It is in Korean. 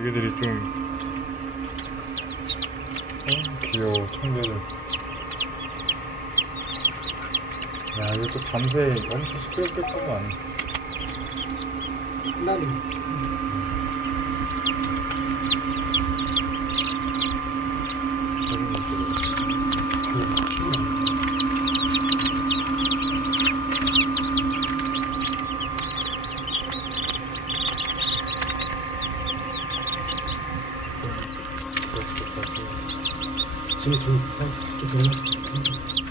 애기들이 좀 귀여워. 청개들. 야, 이거 또 밤새 엄청 시끌시끌한 거 아니야? 나는 지금 돈 밖에 돈